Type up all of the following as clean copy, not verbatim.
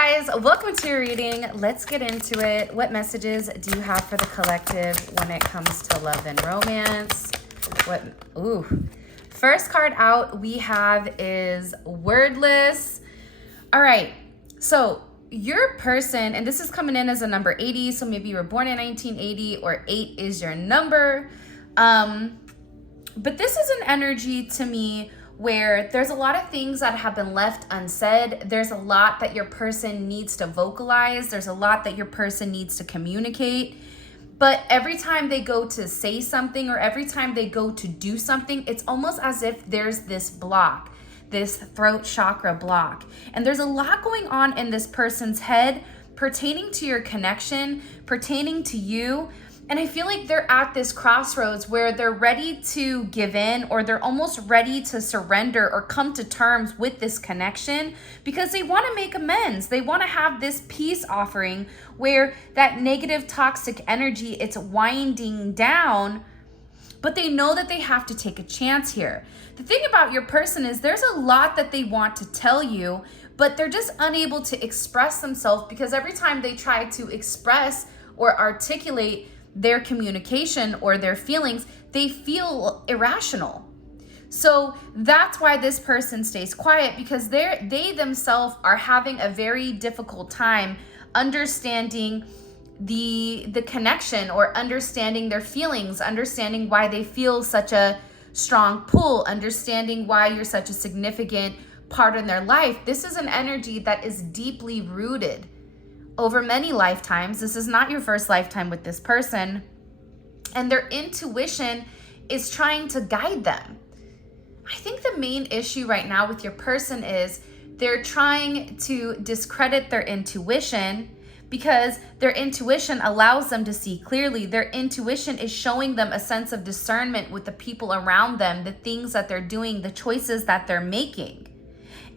Hey guys, welcome to your reading. Let's get into it. What messages do you have for the collective when it comes to love and romance? First card out we have is Wordless. All right, so your person, and this is coming in as a number 80, so maybe you were born in 1980 or 8 is your number. But this is an energy to me where there's a lot of things that have been left unsaid. There's a lot that your person needs to vocalize. There's a lot that your person needs to communicate. But every time they go to say something or every time they go to do something, it's almost as if there's this block, this throat chakra block. And there's a lot going on in this person's head pertaining to your connection, pertaining to you. And I feel like they're at this crossroads where they're ready to give in, or they're almost ready to surrender or come to terms with this connection because they want to make amends. They want to have this peace offering where that negative toxic energy, it's winding down, but they know that they have to take a chance here. The thing about your person is there's a lot that they want to tell you, but they're just unable to express themselves because every time they try to express or articulate their communication or their feelings, they feel irrational. So that's why this person stays quiet, because they themselves are having a very difficult time understanding the connection or understanding their feelings, understanding why they feel such a strong pull, understanding why you're such a significant part in their life. This is an energy that is deeply rooted over many lifetimes. This is not your first lifetime with this person. And their intuition is trying to guide them. I think the main issue right now with your person is they're trying to discredit their intuition because their intuition allows them to see clearly. Their intuition is showing them a sense of discernment with the people around them, the things that they're doing, the choices that they're making.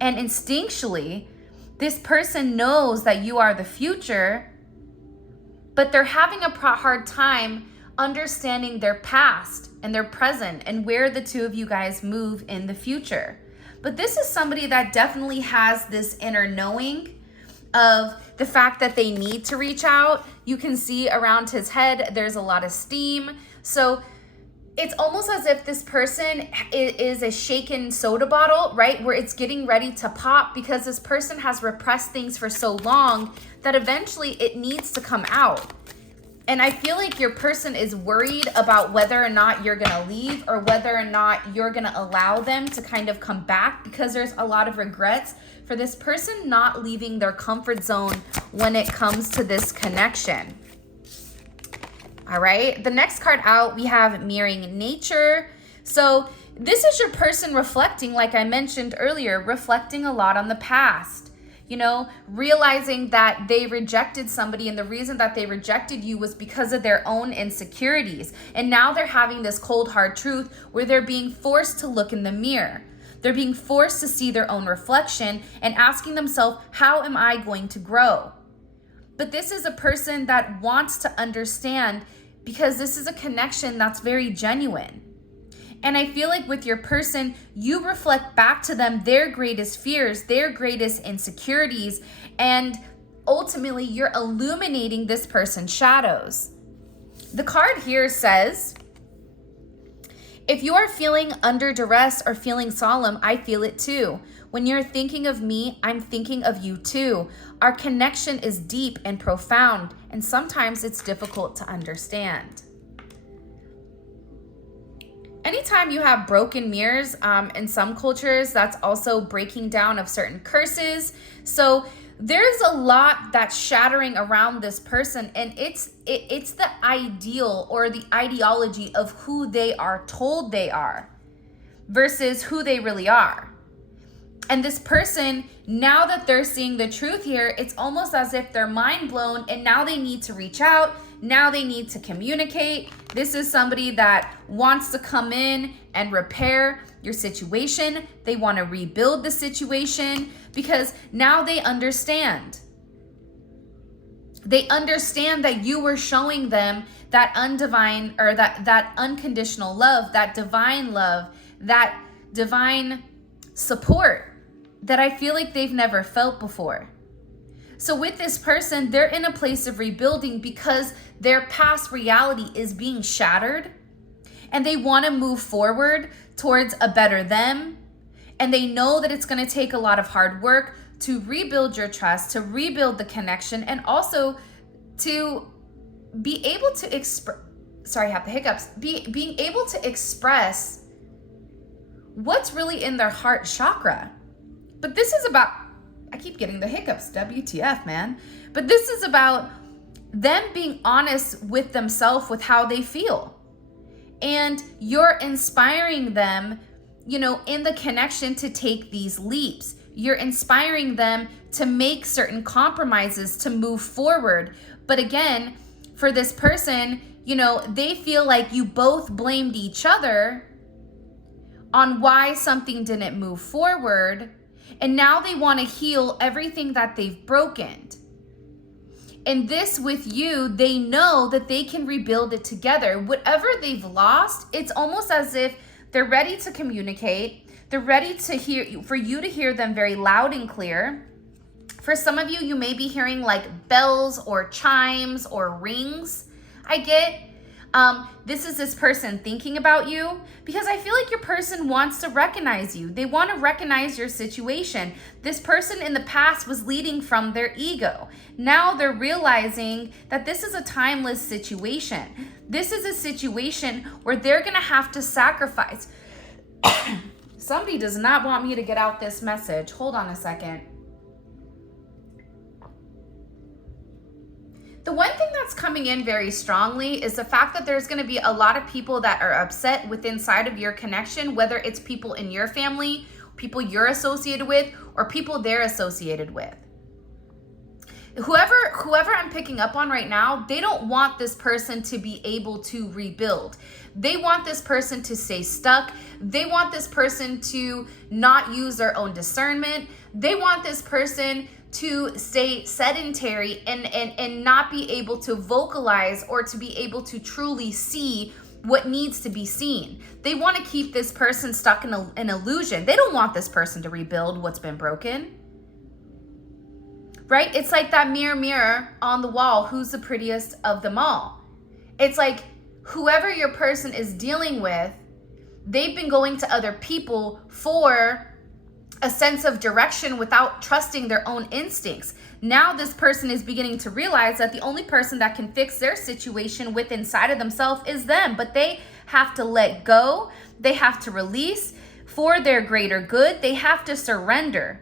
And instinctually, this person knows that you are the future, but they're having a hard time understanding their past and their present and where the two of you guys move in the future. But this is somebody that definitely has this inner knowing of the fact that they need to reach out. You can see around his head, there's a lot of steam. So it's almost as if this person is a shaken soda bottle, right? Where it's getting ready to pop because this person has repressed things for so long that eventually it needs to come out. And I feel like your person is worried about whether or not you're gonna leave or whether or not you're gonna allow them to kind of come back, because there's a lot of regrets for this person not leaving their comfort zone when it comes to this connection. All right, the next card out, we have Mirroring Nature. So this is your person reflecting, like I mentioned earlier, reflecting a lot on the past. You know, realizing that they rejected somebody and the reason that they rejected you was because of their own insecurities. And now they're having this cold, hard truth where they're being forced to look in the mirror. They're being forced to see their own reflection and asking themselves, how am I going to grow? But this is a person that wants to understand, because this is a connection that's very genuine. And I feel like with your person, you reflect back to them their greatest fears, their greatest insecurities, and ultimately you're illuminating this person's shadows. The card here says, if you are feeling under duress or feeling solemn, I feel it too. When you're thinking of me, I'm thinking of you too. Our connection is deep and profound, and sometimes it's difficult to understand. Anytime you have broken mirrors, in some cultures, that's also breaking down of certain curses. So there's a lot that's shattering around this person, and it's the ideal or the ideology of who they are told they are versus who they really are. And this person, now that they're seeing the truth here, it's almost as if they're mind blown, and now they need to reach out. Now they need to communicate. This is somebody that wants to come in and repair your situation. They want to rebuild the situation because now they understand. They understand that you were showing them that undivine, or that unconditional love, that divine support that I feel like they've never felt before. So with this person, they're in a place of rebuilding because their past reality is being shattered and they want to move forward towards a better them. And they know that it's going to take a lot of hard work to rebuild your trust, to rebuild the connection, and also to be able to express, sorry, I have the hiccups, being able to express what's really in their heart chakra. But this is about, I keep getting the hiccups, WTF, man. But this is about them being honest with themselves, with how they feel. And you're inspiring them, you know, in the connection to take these leaps. You're inspiring them to make certain compromises, to move forward. But again, for this person, you know, they feel like you both blamed each other on why something didn't move forward. And now they want to heal everything that they've broken. And this with you, they know that they can rebuild it together. Whatever they've lost, it's almost as if they're ready to communicate. They're ready to hear, for you to hear them very loud and clear. For some of you, you may be hearing like bells or chimes or rings. I get this is this person thinking about you, because I feel like your person wants to recognize you. They want to recognize your situation. This person in the past was leading from their ego. Now they're realizing that this is a timeless situation. This is a situation where they're going to have to sacrifice. Somebody does not want me to get out this message. Hold on a second. The one thing that's coming in very strongly is the fact that there's going to be a lot of people that are upset with inside of your connection, whether it's people in your family, people you're associated with, or people they're associated with. Whoever I'm picking up on right now, they don't want this person to be able to rebuild. They want this person to stay stuck. They want this person to not use their own discernment. They want this person to stay sedentary and not be able to vocalize or to be able to truly see what needs to be seen. They want to keep this person stuck in an illusion. They don't want this person to rebuild what's been broken. Right? It's like that mirror on the wall. Who's the prettiest of them all? It's like whoever your person is dealing with, they've been going to other people for a sense of direction without trusting their own instincts. Now this person is beginning to realize that the only person that can fix their situation with inside of themselves is them, but they have to let go. They have to release for their greater good. They have to surrender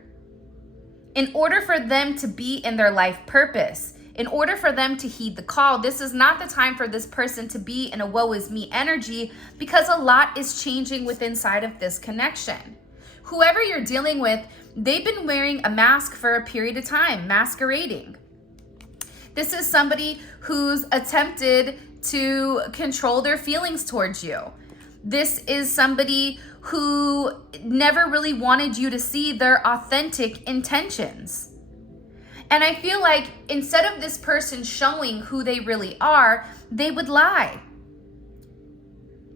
in order for them to be in their life purpose. In order for them to heed the call. This is not the time for this person to be in a woe is me energy, because a lot is changing with inside of this connection. Whoever you're dealing with, they've been wearing a mask for a period of time, masquerading. This is somebody who's attempted to control their feelings towards you. This is somebody who never really wanted you to see their authentic intentions. And I feel like instead of this person showing who they really are, they would lie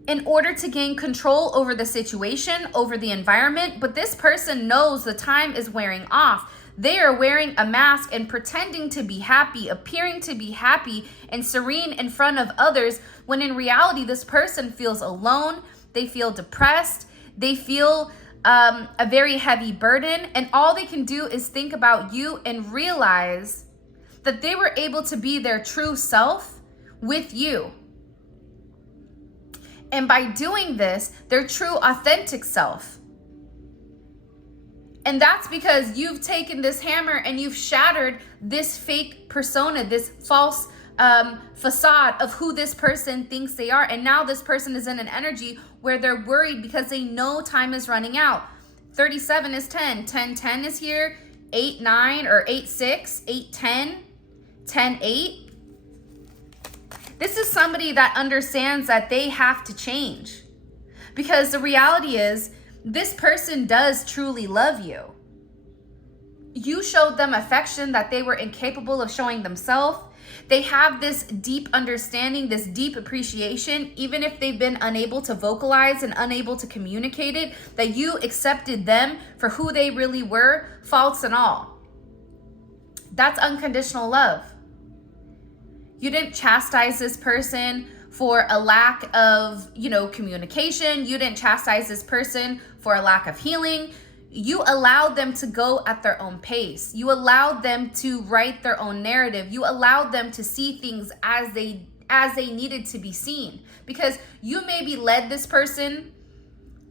in order to gain control over the situation, over the environment. But this person knows the time is wearing off. They are wearing a mask and pretending to be happy, appearing to be happy and serene in front of others, when in reality, this person feels alone. They feel depressed. They feel a very heavy burden. And all they can do is think about you and realize that they were able to be their true self with you. And by doing this, their true authentic self. And that's because you've taken this hammer and you've shattered this fake persona, this false facade of who this person thinks they are. And now this person is in an energy where they're worried because they know time is running out. 37 is 10, 10, 10 is here, 8, 9, or 8, 6, 8, 10, 10, 8. This is somebody that understands that they have to change, because the reality is this person does truly love you. You showed them affection that they were incapable of showing themselves. They have this deep understanding, this deep appreciation, even if they've been unable to vocalize and unable to communicate it, that you accepted them for who they really were, faults and all. That's unconditional love. You didn't chastise this person for a lack of, communication. You didn't chastise this person for a lack of healing. You allowed them to go at their own pace. You allowed them to write their own narrative. You allowed them to see things as they needed to be seen. Because you maybe led this person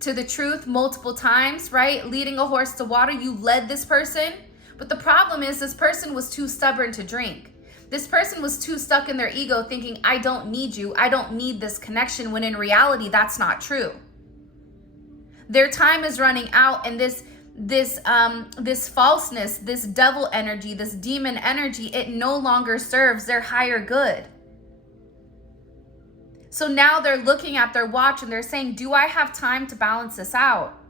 to the truth multiple times, right? Leading a horse to water, you led this person. But the problem is this person was too stubborn to drink. This person was too stuck in their ego thinking, I don't need you. I don't need this connection, when in reality, that's not true. Their time is running out, and this falseness, this devil energy, this demon energy, it no longer serves their higher good. So now they're looking at their watch and they're saying, do I have time to balance this out?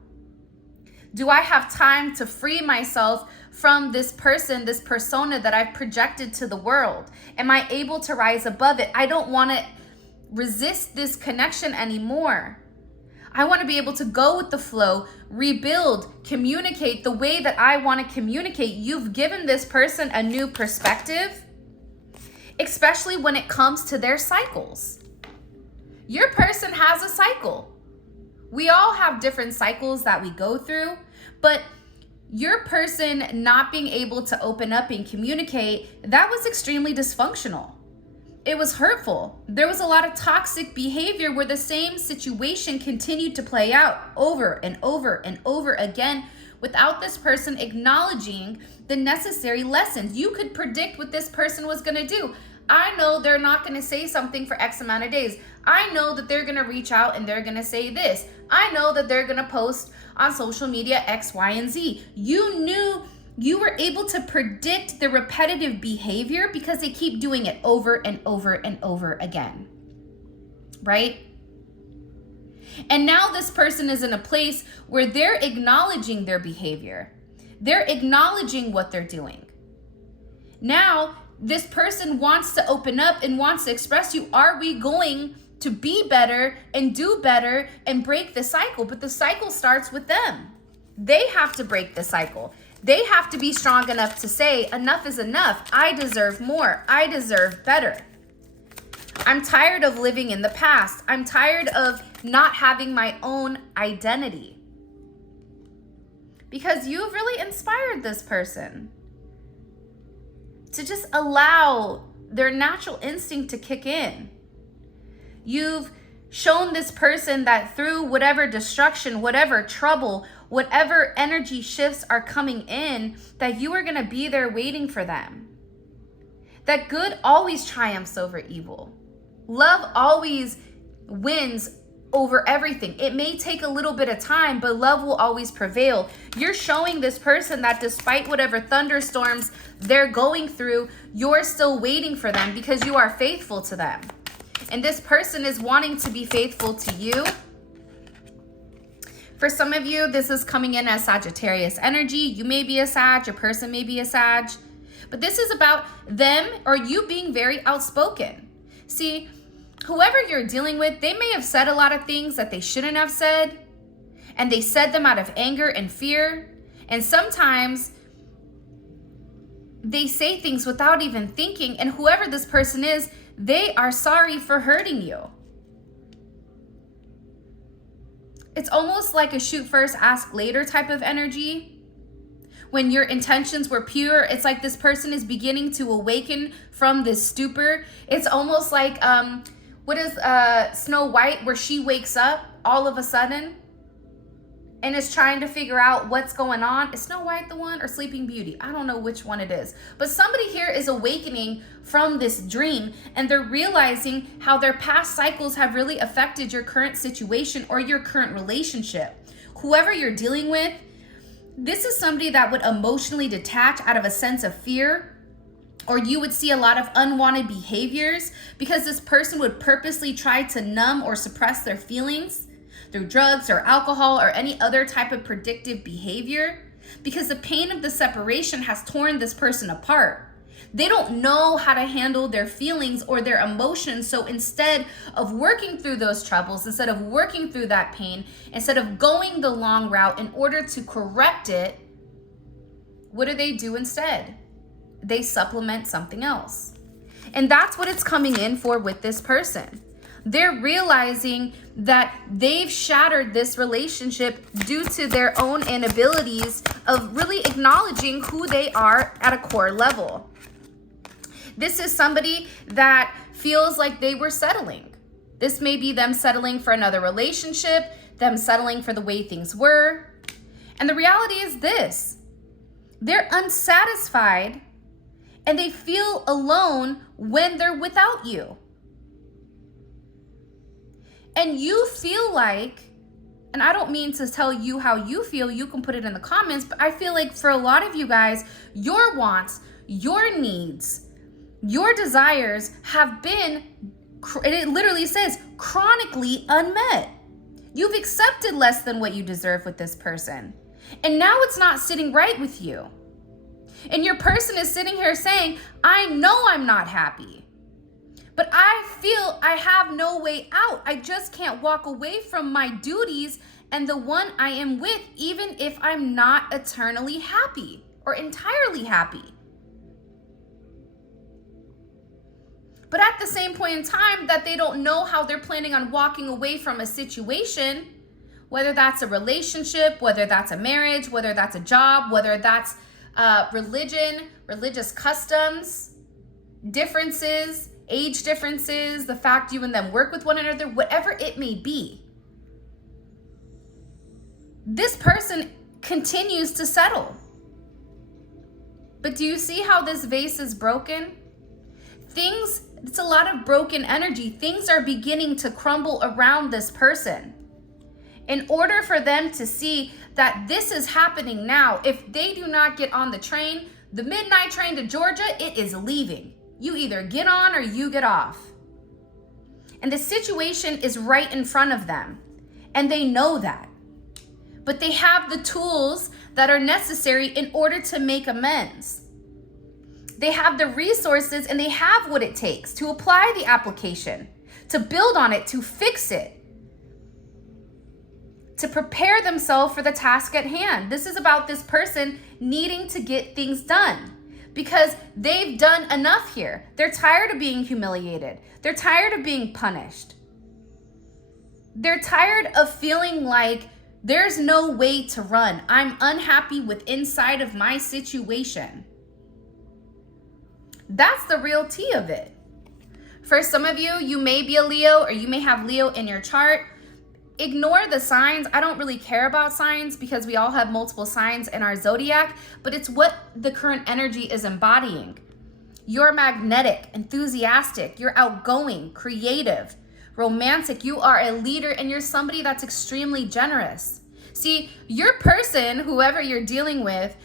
Do I have time to free myself from this person, this persona that I've projected to the world? Am I able to rise above it? I don't want to resist this connection anymore. I want to be able to go with the flow, rebuild, communicate the way that I want to communicate. You've given this person a new perspective, especially when it comes to their cycles. Your person has a cycle. We all have different cycles that we go through, but your person not being able to open up and communicate, that was extremely dysfunctional. It was hurtful. There was a lot of toxic behavior where the same situation continued to play out over and over and over again without this person acknowledging the necessary lessons. You could predict what this person was going to do. I know they're not going to say something for X amount of days. I know that they're going to reach out and they're going to say this. I know that they're going to post on social media X, Y, and Z. You were able to predict the repetitive behavior because they keep doing it over and over and over again, right? And now this person is in a place where they're acknowledging their behavior. They're acknowledging what they're doing. Now, this person wants to open up and wants to express to you, are we going to be better and do better and break the cycle? But the cycle starts with them. They have to break the cycle. They have to be strong enough to say, enough is enough. I deserve more. I deserve better. I'm tired of living in the past. I'm tired of not having my own identity. Because you've really inspired this person to just allow their natural instinct to kick in. You've shown this person that through whatever destruction, whatever trouble, whatever energy shifts are coming in, that you are going to be there waiting for them. That good always triumphs over evil. Love always wins over everything. It may take a little bit of time, but love will always prevail. You're showing this person that despite whatever thunderstorms they're going through, you're still waiting for them because you are faithful to them. And this person is wanting to be faithful to you. For some of you, this is coming in as Sagittarius energy. You may be a Sag, your person may be a Sag. But this is about them or you being very outspoken. See, whoever you're dealing with, they may have said a lot of things that they shouldn't have said. And they said them out of anger and fear. And sometimes they say things without even thinking. And whoever this person is, they are sorry for hurting you. It's almost like a shoot first, ask later type of energy. When your intentions were pure, it's like this person is beginning to awaken from this stupor. It's almost like, what is Snow White, where she wakes up all of a sudden and is trying to figure out what's going on. Is Snow White the one or Sleeping Beauty? I don't know which one it is. But somebody here is awakening from this dream and they're realizing how their past cycles have really affected your current situation or your current relationship. Whoever you're dealing with, this is somebody that would emotionally detach out of a sense of fear, or you would see a lot of unwanted behaviors because this person would purposely try to numb or suppress their feelings through drugs or alcohol or any other type of predictive behavior, because the pain of the separation has torn this person apart. They don't know how to handle their feelings or their emotions. So instead of working through those troubles, instead of working through that pain, instead of going the long route in order to correct it, what do they do instead? they supplement something else. And that's what it's coming in for with this person. They're realizing that they've shattered this relationship due to their own inabilities of really acknowledging who they are at a core level. This is somebody that feels like they were settling. This may be them settling for another relationship, them settling for the way things were. And the reality is this: they're unsatisfied and they feel alone when they're without you. And you feel like, and I don't mean to tell you how you feel, you can put it in the comments, but I feel like for a lot of you guys, your wants, your needs, your desires have been, and it literally says, chronically unmet. You've accepted less than what you deserve with this person. And now it's not sitting right with you. And your person is sitting here saying, I know I'm not happy, but I feel I have no way out. I just can't walk away from my duties and the one I am with, even if I'm not eternally happy or entirely happy. But at the same point in time that they don't know how they're planning on walking away from a situation, whether that's a relationship, whether that's a marriage, whether that's a job, whether that's religion, religious customs, differences, age differences, the fact you and them work with one another, whatever it may be. This person continues to settle. But do you see how this vase is broken? It's a lot of broken energy. Things are beginning to crumble around this person. In order for them to see that this is happening now, if they do not get on the train, the midnight train to Georgia, it is leaving. You either get on or you get off. And the situation is right in front of them. And they know that. But they have the tools that are necessary in order to make amends. They have the resources and they have what it takes to apply the application, to build on it, to fix it, to prepare themselves for the task at hand. This is about this person needing to get things done because they've done enough here. They're tired of being humiliated. They're tired of being punished. They're tired of feeling like there's no way to run. I'm unhappy with inside of my situation. That's the real tea of it. For some of you, you may be a Leo or you may have Leo in your chart. Ignore the signs. I don't really care about signs because we all have multiple signs in our zodiac, but it's what the current energy is embodying. You're magnetic, enthusiastic, you're outgoing, creative, romantic. You are a leader and you're somebody that's extremely generous. See, your person, whoever you're dealing with,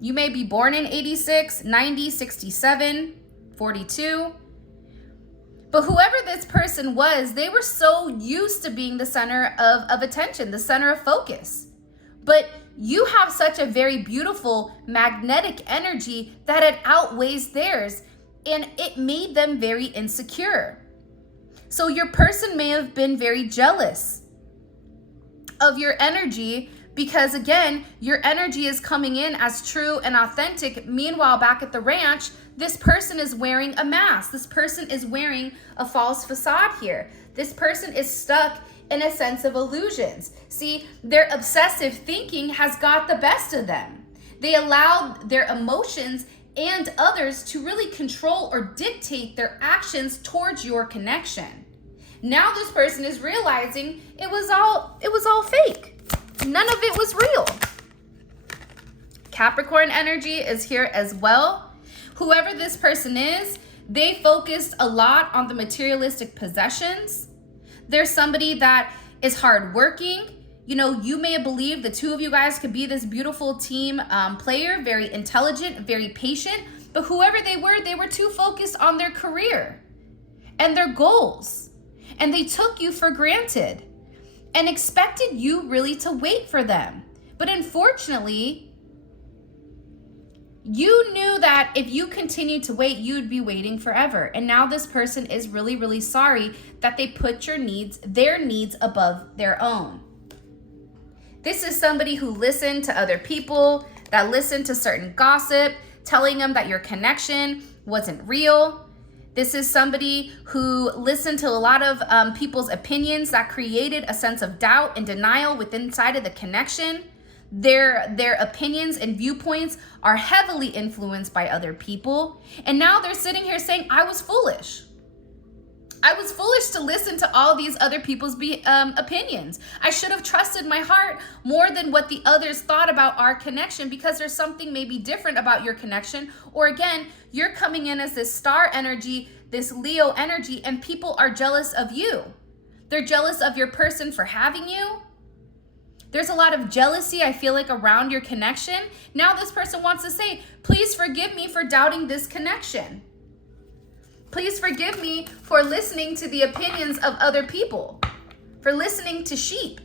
you may be born in 86, 90, 67, 42. But whoever this person was, they were so used to being the center of attention, the center of focus. But you have such a very beautiful magnetic energy that it outweighs theirs, and it made them very insecure. So your person may have been very jealous of your energy because, again, your energy is coming in as true and authentic. Meanwhile, back at the ranch, this person is wearing a mask. This person is wearing a false facade here. This person is stuck in a sense of illusions. See, their obsessive thinking has got the best of them. They allowed their emotions and others to really control or dictate their actions towards your connection. Now this person is realizing it was all fake. None of it was real. Capricorn energy is here as well. Whoever this person is, they focused a lot on the materialistic possessions. There's somebody that is hardworking. You know, you may have believed the two of you guys could be this beautiful team player, very intelligent, very patient. But whoever they were too focused on their career and their goals. And they took you for granted and expected you really to wait for them. But unfortunately, you knew that if you continued to wait, you'd be waiting forever. And now this person is really, really sorry that they put their needs above their own. This is somebody who listened to other people, that listened to certain gossip, telling them that your connection wasn't real. This is somebody who listened to a lot of people's opinions that created a sense of doubt and denial within inside of the connection. Their opinions and viewpoints are heavily influenced by other people. And now they're sitting here saying, I was foolish. I was foolish to listen to all these other people's opinions. I should have trusted my heart more than what the others thought about our connection, because there's something maybe different about your connection. Or again, you're coming in as this star energy, this Leo energy, and people are jealous of you. They're jealous of your person for having you. There's a lot of jealousy, I feel like, around your connection. Now this person wants to say, please forgive me for doubting this connection. Please forgive me for listening to the opinions of other people, for listening to sheep.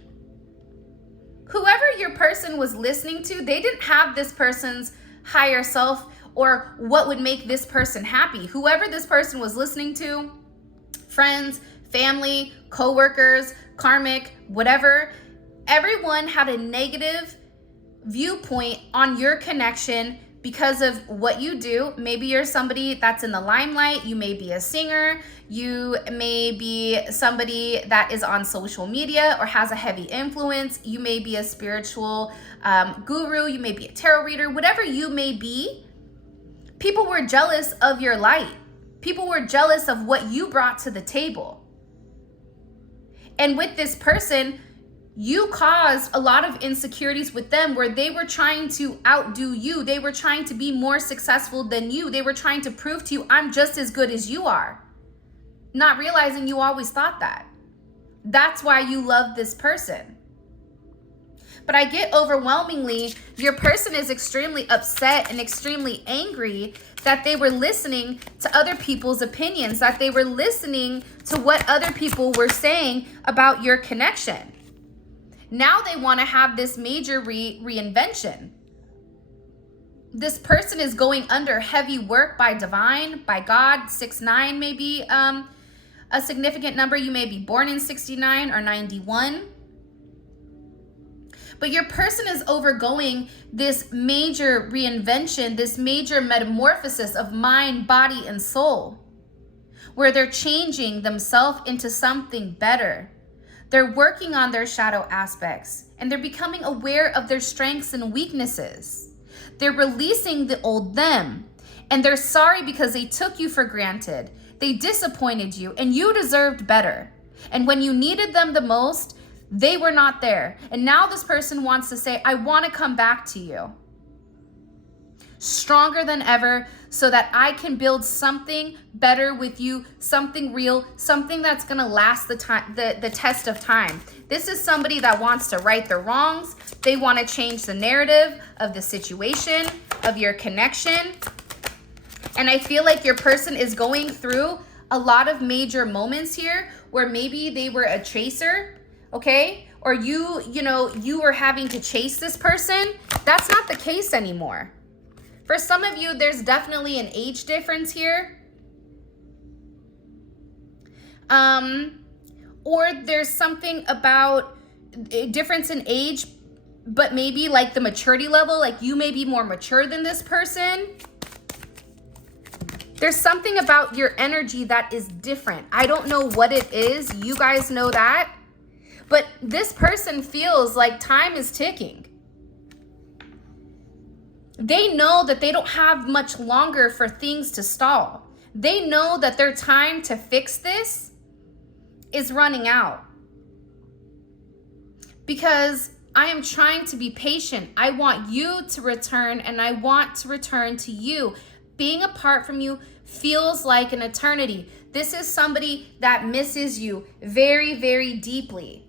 Whoever your person was listening to, they didn't have this person's higher self or what would make this person happy. Whoever this person was listening to, friends, family, coworkers, karmic, whatever, everyone had a negative viewpoint on your connection because of what you do. Maybe you're somebody that's in the limelight. You may be a singer. You may be somebody that is on social media or has a heavy influence. You may be a spiritual guru. You may be a tarot reader. Whatever you may be, people were jealous of your light. People were jealous of what you brought to the table. And with this person, you caused a lot of insecurities with them where they were trying to outdo you. They were trying to be more successful than you. They were trying to prove to you, I'm just as good as you are. Not realizing you always thought that. That's why you love this person. But I get overwhelmingly, your person is extremely upset and extremely angry that they were listening to other people's opinions, that they were listening to what other people were saying about your connection. Now they want to have this major reinvention. This person is going under heavy work by divine, by God. 6'9" may be a significant number. You may be born in 69 or 91. But your person is overgoing this major reinvention, this major metamorphosis of mind, body, and soul, where they're changing themselves into something better. They're working on their shadow aspects, and they're becoming aware of their strengths and weaknesses. They're releasing the old them, and they're sorry because they took you for granted. They disappointed you, and you deserved better. And when you needed them the most, they were not there. And now this person wants to say, I want to come back to you stronger than ever so that I can build something better with you, something real, something that's going to last the test of time. This is somebody that wants to right their wrongs. They want to change the narrative of the situation, of your connection. And I feel like your person is going through a lot of major moments here where maybe they were a chaser, okay? Or you were having to chase this person. That's not the case anymore. For some of you, there's definitely an age difference here. Or there's something about a difference in age, but maybe like the maturity level, like you may be more mature than this person. There's something about your energy that is different. I don't know what it is. You guys know that. But this person feels like time is ticking. They know that they don't have much longer for things to stall. They know that their time to fix this is running out. Because I am trying to be patient. I want you to return, and I want to return to you. Being apart from you feels like an eternity. This is somebody that misses you very, very deeply.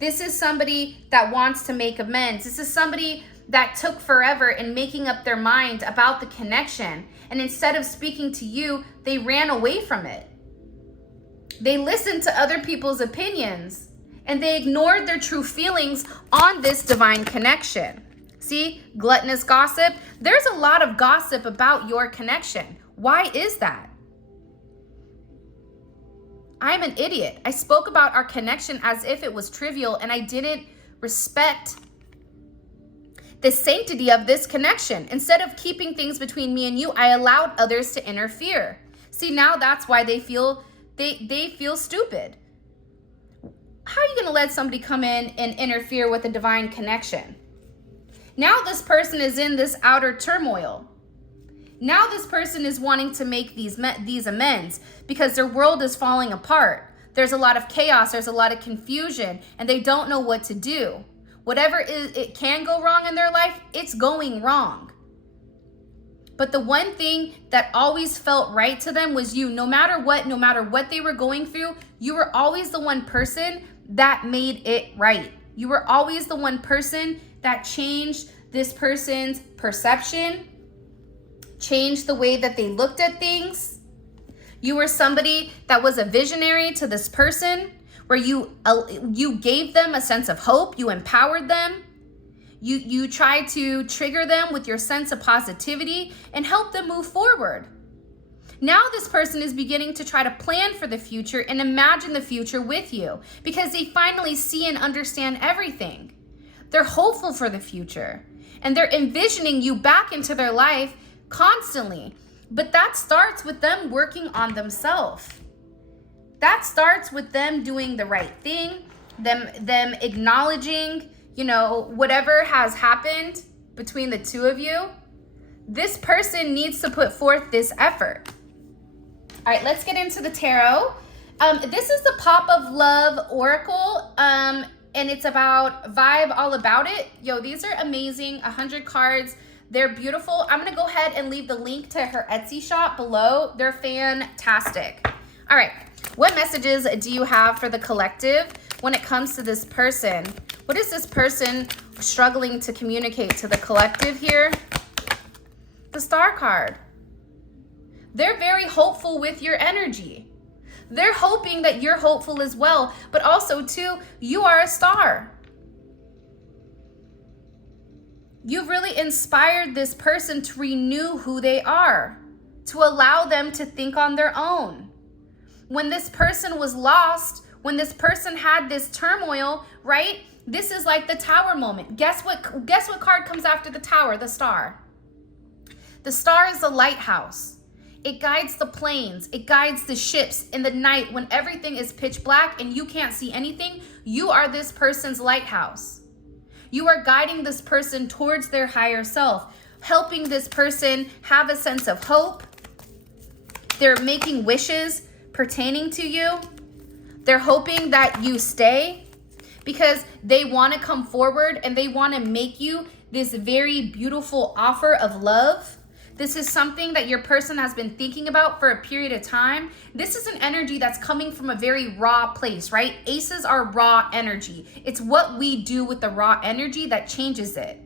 This is somebody that wants to make amends. This is somebody that took forever in making up their mind about the connection. And instead of speaking to you, they ran away from it. They listened to other people's opinions, and they ignored their true feelings on this divine connection. See, gluttonous gossip. There's a lot of gossip about your connection. Why is that? I'm an idiot. I spoke about our connection as if it was trivial, and I didn't respect the sanctity of this connection. Instead of keeping things between me and you, I allowed others to interfere. See, now that's why they feel stupid. How are you going to let somebody come in and interfere with a divine connection? Now this person is in this outer turmoil. Now this person is wanting to make these amends because their world is falling apart. There's a lot of chaos, there's a lot of confusion, and they don't know what to do. Whatever it can go wrong in their life, it's going wrong. But the one thing that always felt right to them was you. No matter what they were going through, you were always the one person that made it right. You were always the one person that changed this person's perception, changed the way that they looked at things. You were somebody that was a visionary to this person, where you gave them a sense of hope, you empowered them, you tried to trigger them with your sense of positivity and help them move forward. Now this person is beginning to try to plan for the future and imagine the future with you because they finally see and understand everything. They're hopeful for the future and they're envisioning you back into their life constantly. But that starts with them working on themselves. That starts with them doing the right thing, them acknowledging, whatever has happened between the two of you. This person needs to put forth this effort. All right, let's get into the tarot. This is the Pop of Love Oracle, and it's about vibe all about it. Yo, these are amazing, 100 cards. They're beautiful. I'm gonna go ahead and leave the link to her Etsy shop below. They're fantastic. All right, what messages do you have for the collective when it comes to this person? What is this person struggling to communicate to the collective here? The Star card. They're very hopeful with your energy. They're hoping that you're hopeful as well, but also too, you are a star. You've really inspired this person to renew who they are, to allow them to think on their own. When this person was lost, when this person had this turmoil, right? This is like the Tower moment. Guess what card comes after the Tower? The Star. The Star is the lighthouse. It guides the planes. It guides the ships in the night when everything is pitch black and you can't see anything. You are this person's lighthouse. You are guiding this person towards their higher self, helping this person have a sense of hope. They're making wishes pertaining to you. They're hoping that you stay because they want to come forward and they want to make you this very beautiful offer of love. This is something that your person has been thinking about for a period of time. This is an energy that's coming from a very raw place, right? Aces are raw energy. It's what we do with the raw energy that changes it.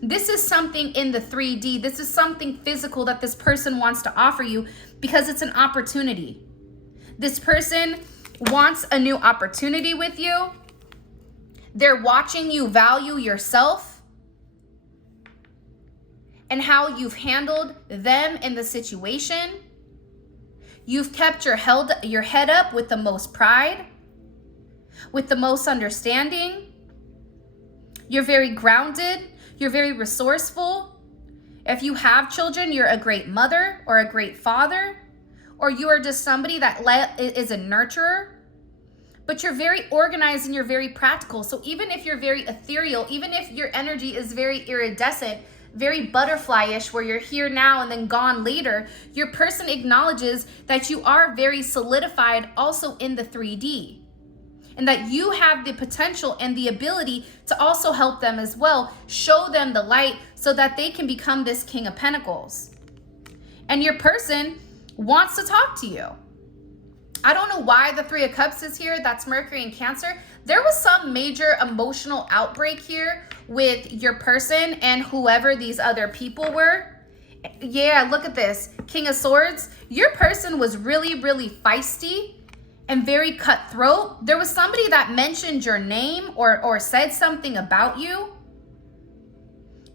This is something in the 3D. This is something physical that this person wants to offer you because it's an opportunity. This person wants a new opportunity with you. They're watching you value yourself and how you've handled them in the situation. You've kept your head up with the most pride, with the most understanding. You're very grounded. You're very resourceful. If you have children, you're a great mother or a great father, or you are just somebody that is a nurturer. But you're very organized and you're very practical. So even if you're very ethereal, even if your energy is very iridescent, very butterfly-ish, where you're here now and then gone later, your person acknowledges that you are very solidified also in the 3D. And that you have the potential and the ability to also help them as well, show them the light so that they can become this King of Pentacles. And your person wants to talk to you. I don't know why the 3 of Cups is here. That's Mercury and Cancer. There was some major emotional outbreak here with your person and whoever these other people were. Yeah, look at this. King of Swords. Your person was really, really feisty and very cutthroat. There was somebody that mentioned your name or said something about you.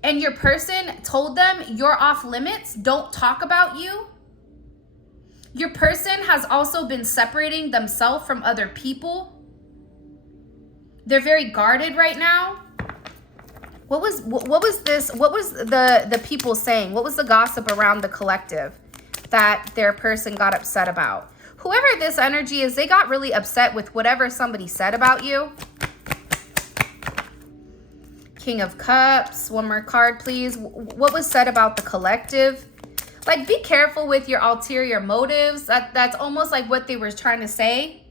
And your person told them you're off limits. Don't talk about you. Your person has also been separating themselves from other people. They're very guarded right now. What was the people saying? What was the gossip around the collective that their person got upset about? Whoever this energy is, they got really upset with whatever somebody said about you. King of Cups. One more card, please. What was said about the collective? Like, be careful with your ulterior motives. That's almost like what they were trying to say.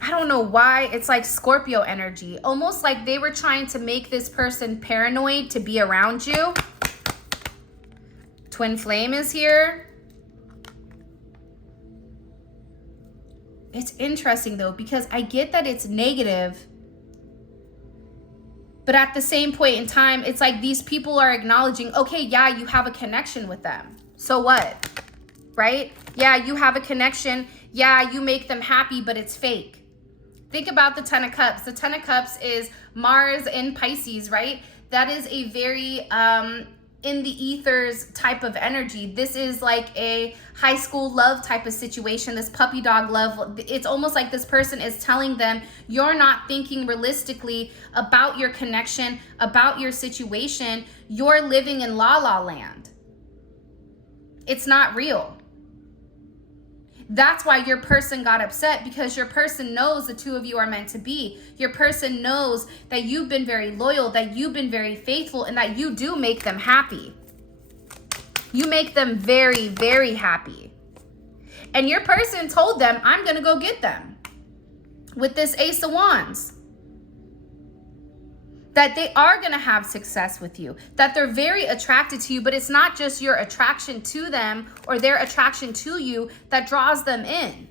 I don't know why. It's like Scorpio energy. Almost like they were trying to make this person paranoid to be around you. Twin flame is here. It's interesting though, because I get that it's negative, but at the same point in time, it's like these people are acknowledging, okay, yeah, you have a connection with them. So what? Right? Yeah, you have a connection. Yeah, you make them happy, but it's fake. Think about the Ten of Cups. The Ten of Cups is Mars in Pisces, right? That is a very in the ethers type of energy. This is like a high school love type of situation, this puppy dog love. It's almost like this person is telling them, you're not thinking realistically about your connection, about your situation. You're living in la la land. It's not real. That's why your person got upset, because your person knows the two of you are meant to be. Your person knows that you've been very loyal, that you've been very faithful, and that you do make them happy. You make them very, very happy. And your person told them, I'm going to go get them. With this Ace of Wands. That they are going to have success with you, that they're very attracted to you, but it's not just your attraction to them or their attraction to you that draws them in.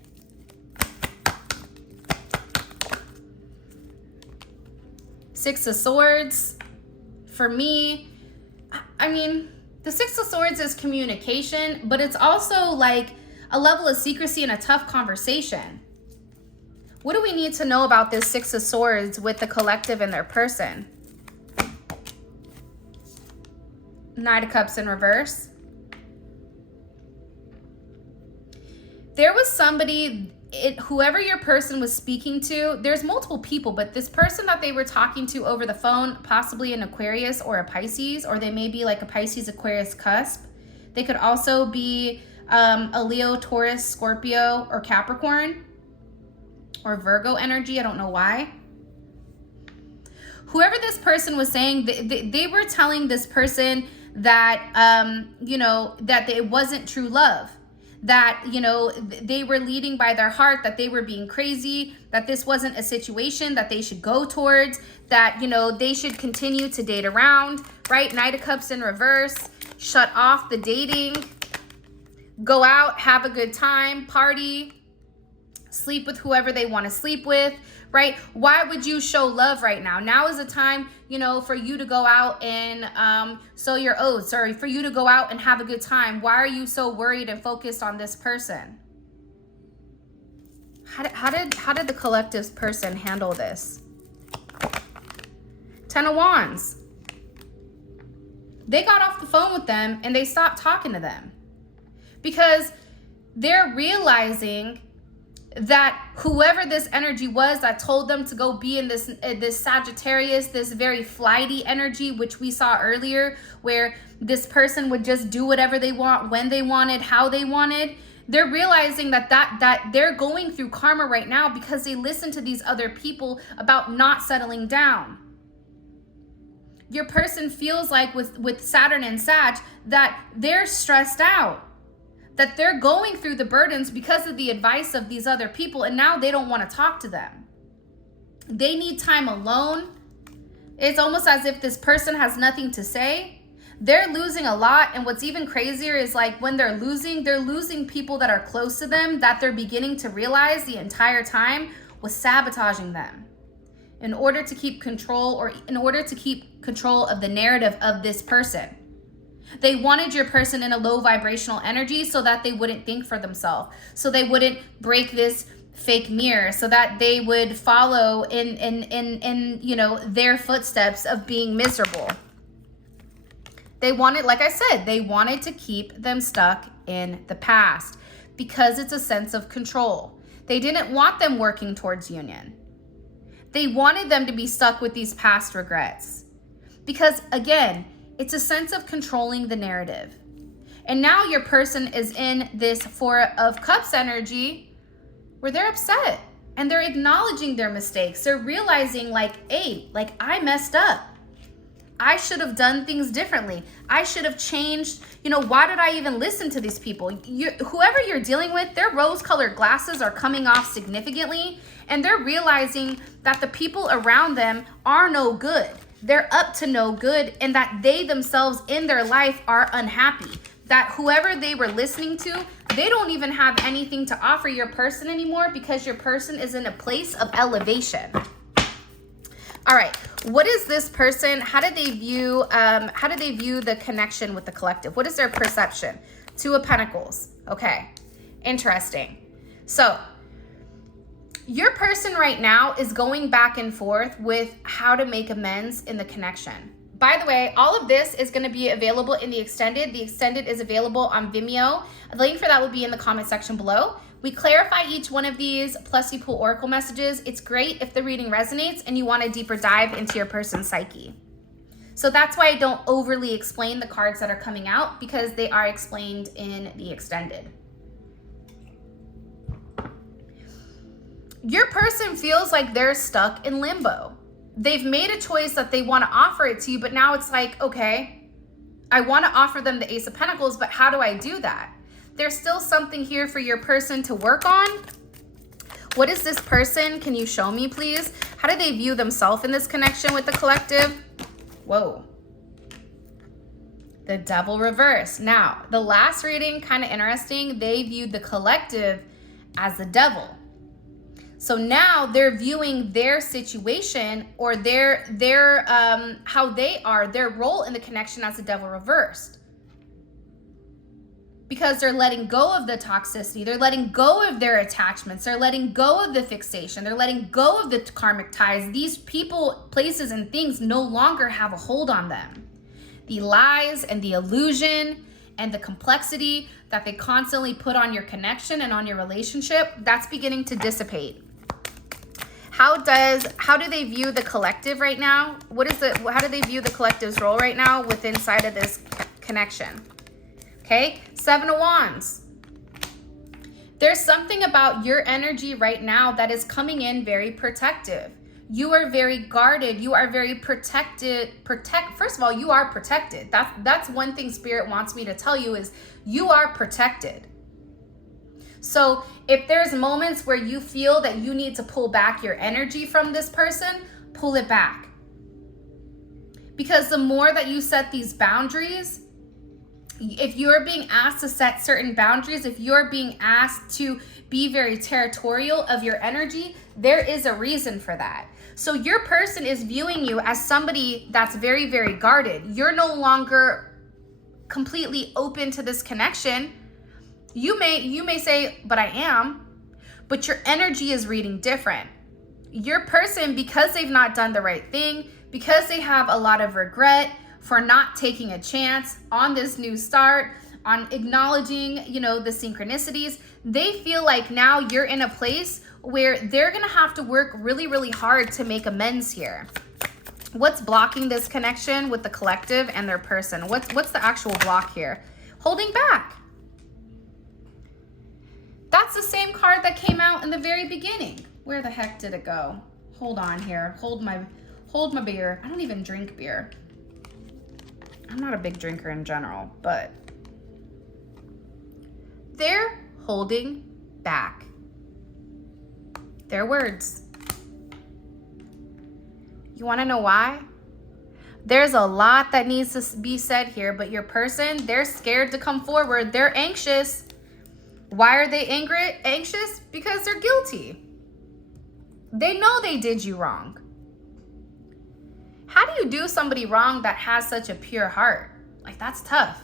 Six of Swords. For me, I mean, the Six of Swords is communication, but it's also like a level of secrecy and a tough conversation. What do we need to know about this Six of Swords with the collective and their person? Knight of Cups in reverse. There was somebody, whoever your person was speaking to, there's multiple people, but this person that they were talking to over the phone, possibly an Aquarius or a Pisces, or they may be like a Pisces Aquarius cusp. They could also be a Leo, Taurus, Scorpio, or Capricorn. Or Virgo energy, I don't know why. Whoever this person was saying, they were telling this person that, you know, that it wasn't true love. That, you know, they were leading by their heart, that they were being crazy, that this wasn't a situation that they should go towards, that, you know, they should continue to date around, right? Knight of Cups in reverse, shut off the dating, go out, have a good time, party, sleep with whoever they want to sleep with, right? Why would you show love right now? Now is the time, you know, for you to go out and sow your oats, or for you to go out and have a good time. Why are you so worried and focused on this person? How did the collective person handle this? Ten of Wands. They got off the phone with them and they stopped talking to them because they're realizing that whoever this energy was that told them to go be in this Sagittarius, this very flighty energy, which we saw earlier, where this person would just do whatever they want, when they wanted, how they wanted. They're realizing that they're going through karma right now because they listen to these other people about not settling down. Your person feels like with Saturn and Sag that they're stressed out, that they're going through the burdens because of the advice of these other people, and now they don't want to talk to them. They need time alone. It's almost as if this person has nothing to say. They're losing a lot, and what's even crazier is like when they're losing people that are close to them that they're beginning to realize the entire time was sabotaging them in order to keep control, or in order to keep control of the narrative of this person. They wanted your person in a low vibrational energy so that they wouldn't think for themselves, so they wouldn't break this fake mirror, so that they would follow in you know, their footsteps of being miserable. They wanted, like I said, they wanted to keep them stuck in the past because it's a sense of control. They didn't want them working towards union. They wanted them to be stuck with these past regrets. Because again, it's a sense of controlling the narrative. And now your person is in this Four of Cups energy where they're upset and they're acknowledging their mistakes. They're realizing like, hey, like I messed up. I should have done things differently. I should have changed. You know, why did I even listen to these people? Whoever you're dealing with, their rose-colored glasses are coming off significantly, and they're realizing that the people around them are no good. They're up to no good, and that they themselves in their life are unhappy. That whoever they were listening to, they don't even have anything to offer your person anymore because your person is in a place of elevation. All right, what is this person? How do they view the connection with the collective? What is their perception? Two of Pentacles. Okay, interesting. So your person right now is going back and forth with how to make amends in the connection. By the way, all of this is going to be available in the extended. The extended is available on Vimeo. The link for that will be in the comment section below. We clarify each one of these, plus you pull oracle messages. It's great if the reading resonates and you want a deeper dive into your person's psyche. So that's why I don't overly explain the cards that are coming out, because they are explained in the extended. Your person feels like they're stuck in limbo. They've made a choice that they want to offer it to you, but now it's like, okay, I want to offer them the Ace of Pentacles, but how do I do that? There's still something here for your person to work on. What is this person? Can you show me, please? How do they view themselves in this connection with the collective? Whoa. The Devil reverse. Now, the last reading, kind of interesting. They viewed the collective as the devil. So now they're viewing their situation or their how they are, their role in the connection as the devil reversed. Because they're letting go of the toxicity. They're letting go of their attachments. They're letting go of the fixation. They're letting go of the karmic ties. These people, places, and things no longer have a hold on them. The lies and the illusion and the complexity that they constantly put on your connection and on your relationship, that's beginning to dissipate. How do they view the collective right now? How do they view the collective's role right now within inside of this connection? Okay, Seven of Wands. There's something about your energy right now that is coming in very protective. You are very guarded. You are very protected. First of all, you are protected. That's one thing Spirit wants me to tell you is you are protected. So if there's moments where you feel that you need to pull back your energy from this person, pull it back. Because the more that you set these boundaries, if you're being asked to set certain boundaries, if you're being asked to be very territorial of your energy, there is a reason for that. So your person is viewing you as somebody that's very, very guarded. You're no longer completely open to this connection. You may say, but I am, but your energy is reading different. Your person, because they've not done the right thing, because they have a lot of regret for not taking a chance on this new start, on acknowledging, the synchronicities, they feel like now you're in a place where they're gonna have to work really, really hard to make amends here. What's blocking this connection with the collective and their person? What's the actual block here? Holding back. That's the same card that came out in the very beginning. Where the heck did it go? Hold on here. Hold my beer. I don't even drink beer. I'm not a big drinker in general, but they're holding back. Their words. You want to know why? There's a lot that needs to be said here, but your person, they're scared to come forward. They're anxious. Why are they anxious? Because they're guilty. They know they did you wrong. How do you do somebody wrong that has such a pure heart? Like, that's tough,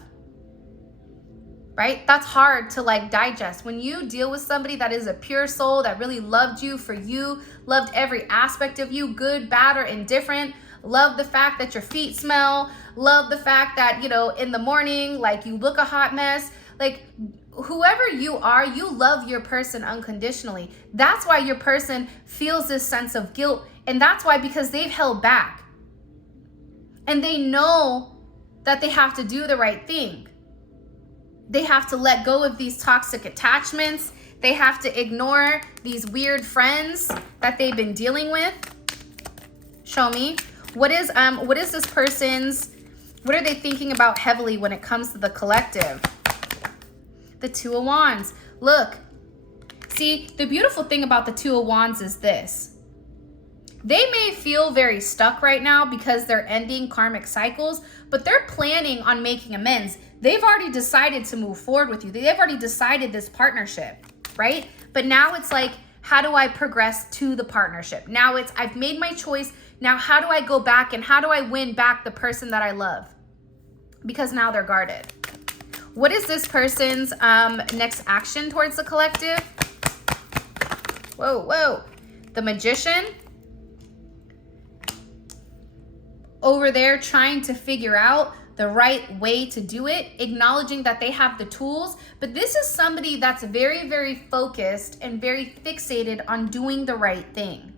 right? That's hard to digest. When you deal with somebody that is a pure soul, that really loved you for you, loved every aspect of you, good, bad, or indifferent, love the fact that your feet smell, love the fact that, in the morning, you look a hot mess, whoever you are, you love your person unconditionally. That's why your person feels this sense of guilt And that's why, because they've held back. And they know that they have to do the right thing. They have to let go of these toxic attachments. They have to ignore these weird friends that they've been dealing with. Show me. What is this person's, what are they thinking about heavily when it comes to the collective? The Two of Wands. Look. See, the beautiful thing about the Two of Wands is this. They may feel very stuck right now because they're ending karmic cycles, but they're planning on making amends. They've already decided to move forward with you. They've already decided this partnership, right? But now it's like, how do I progress to the partnership? Now it's, I've made my choice. Now, how do I go back and how do I win back the person that I love? Because now they're guarded. What is this person's next action towards the collective? Whoa. The Magician. Over there trying to figure out the right way to do it, acknowledging that they have the tools. But this is somebody that's very, very focused and very fixated on doing the right thing.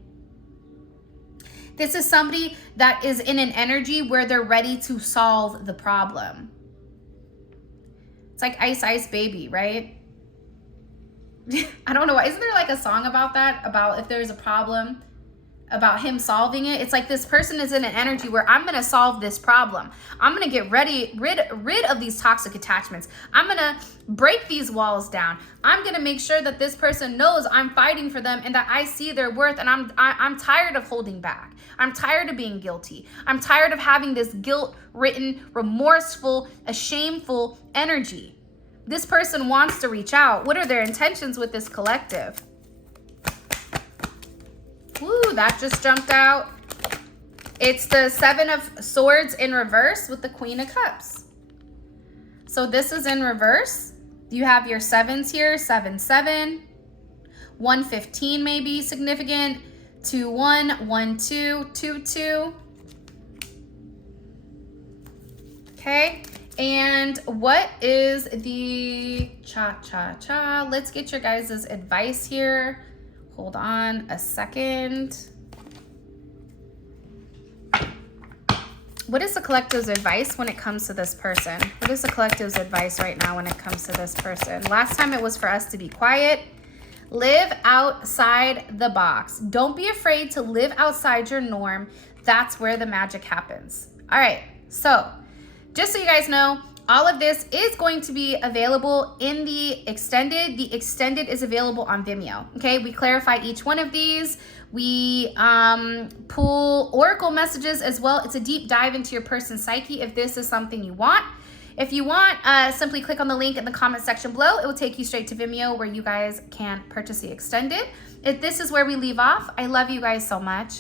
This is somebody that is in an energy where they're ready to solve the problem. It's like Ice Ice Baby, right? I don't know. Isn't there like a song about that? About if there's a problem, about him solving it. It's like this person is in an energy where I'm going to solve this problem. I'm going to get rid of these toxic attachments. I'm going to break these walls down. I'm going to make sure that this person knows I'm fighting for them and that I see their worth, and I'm tired of holding back. I'm tired of being guilty. I'm tired of having this guilt-ridden, remorseful, shameful energy. This person wants to reach out. What are their intentions with this collective? Woo, that just jumped out. It's the Seven of Swords in reverse with the Queen of Cups. So this is in reverse. You have your sevens here, 7-7. 115 may be significant. 2-1, 1-2, 2-2. Okay. And what is the cha-cha-cha? Let's get your guys' advice here. Hold on a second. What is the collective's advice when it comes to this person? What is the collective's advice right now when it comes to this person? Last time it was for us to be quiet. Live outside the box. Don't be afraid to live outside your norm. That's where the magic happens. All right, so just so you guys know, all of this is going to be available in the extended. The extended is available on Vimeo. Okay, we clarify each one of these. We pull oracle messages as well. It's a deep dive into your person's psyche if this is something you want. If you want, simply click on the link in the comment section below. It will take you straight to Vimeo where you guys can purchase the extended. If this is where we leave off, I love you guys so much.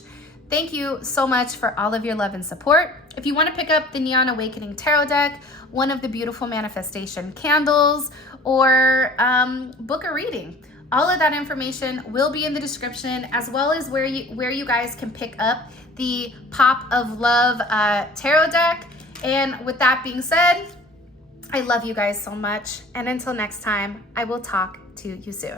Thank you so much for all of your love and support. If you want to pick up the Neon Awakening Tarot deck, one of the beautiful manifestation candles, or book a reading, all of that information will be in the description, as well as where you guys can pick up the Pop of Love tarot deck. And with that being said, I love you guys so much. And until next time, I will talk to you soon.